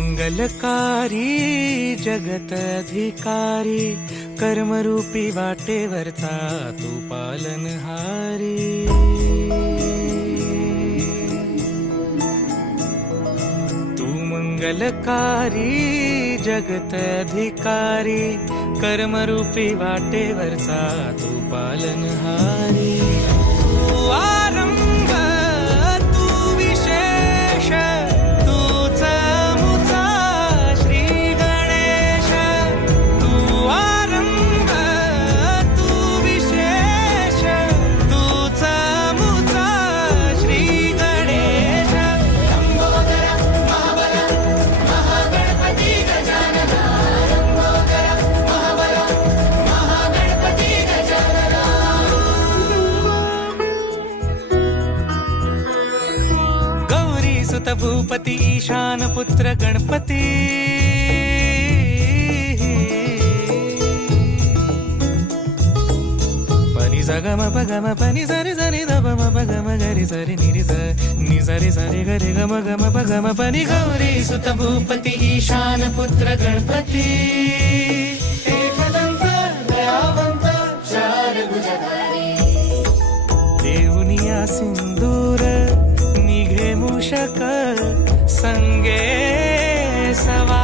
मंगलकारी जगत अधिकारी, कर्मरूपी वाटेवरचा तू पालनहारी। तू मंगलकारी जगत अधिकारी, कर्मरूपी वाटेवरचा तू पालनहारी। तू आरंभ तू विशेष, तूच मुचा श्री गणेश। तू आरंभ तू विशेष, तूच मुचा श्री गणेश। लंबोदर महाबल महागणपती गजानन, लंबोदर महाबल महागणपती गजानन। गौरी सुत भूपती ईशान पुत्र गणपती, पनी सगम पगम पनी सरी सरी दब म पगम गरी सरी निरी स नि सरी सरी गरी गम गम पगम पनी। गौरी सुत भूपती ईशान पुत्र गणपती, एकदंत दयावंत चार भुजधारी। देऊनिया सिंदूर निघे मूषक, संगे सवा